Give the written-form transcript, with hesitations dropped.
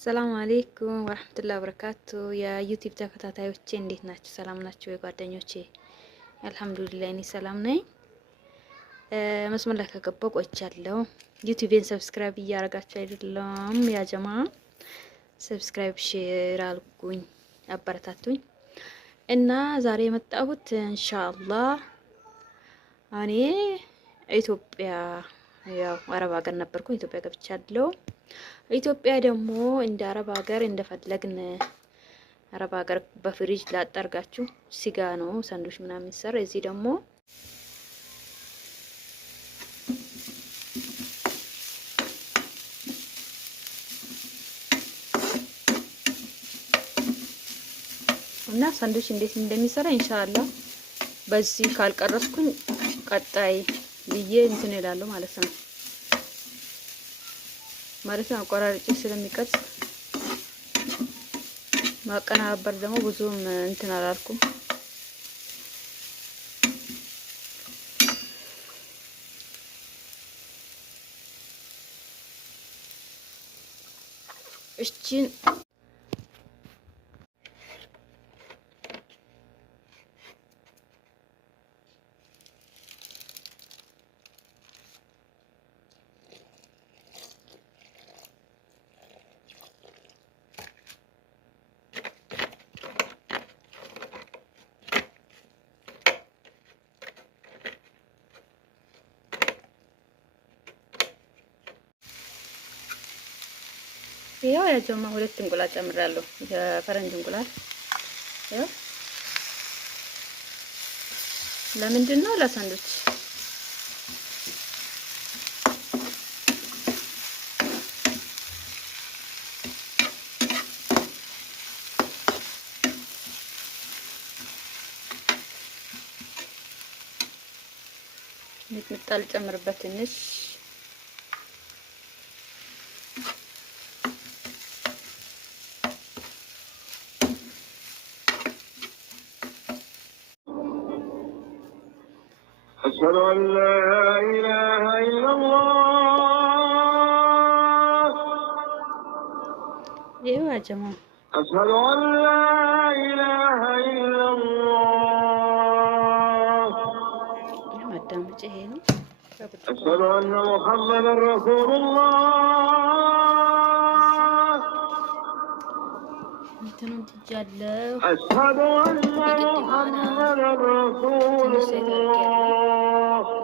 ሰላም አለይኩም ወራህመቱላሂ ወበረካቱ። የዩቲዩብ ተከታታዮቼ እንዴት ናችሁ? ሰላም ናችሁ? የጓደኞቼ አልሐምዱሊላህ እኔ ሰላም ነኝ። መስመር ላይ ከገባሁ ቆይቻለሁ። ዩቲዩብን ሰብስክራይብ እያደረጋችሁ አይደለም? ያ ጀማ ሰብስክራይብ ሼር አልጉኝ፣ አበረታቱኝ እና ዛሬ የመጣሁት ኢንሻአላህ እኔ ኢትዮጵያ ያው አረብ ሀገር ነበርኩ፣ ኢትዮጵያ ገብቻለሁ። ኢትዮጵያ ደግሞ እንደ አረብ ሀገር እንደፈለግን አረብ ሀገር በፍሪጅ ላጠርጋችሁ ስጋ ነው ሳንዱች ምናምን ሰራ። እዚህ ደግሞ እና ሳንዱች እንዴት እንደሚሰራ ኢንሻአላህ በዚህ ካልቀረስኩኝ ቀጣይ ብዬ እንትን እላለሁ ማለት ነው። ማለት ነው አቆራርጬ ስለሚቀርጽ ማቀናበር ደግሞ ብዙም እንትን አላልኩም። እቺን ያው ያጀማ ሁለት እንቁላል ጨምራለሁ። የፈረንጅ እንቁላል ያው ለምንድን ነው ለሳንዱች ሚጥሚጣ ልጨምርበት ትንሽ أشهد أن لا إله إلا الله. ايوه يا جماعة أشهد أن لا إله إلا الله. يا مدام جهين أشهد أن محمدا رسول الله. انتن تجلو أشهد أن محمدا رسول الله.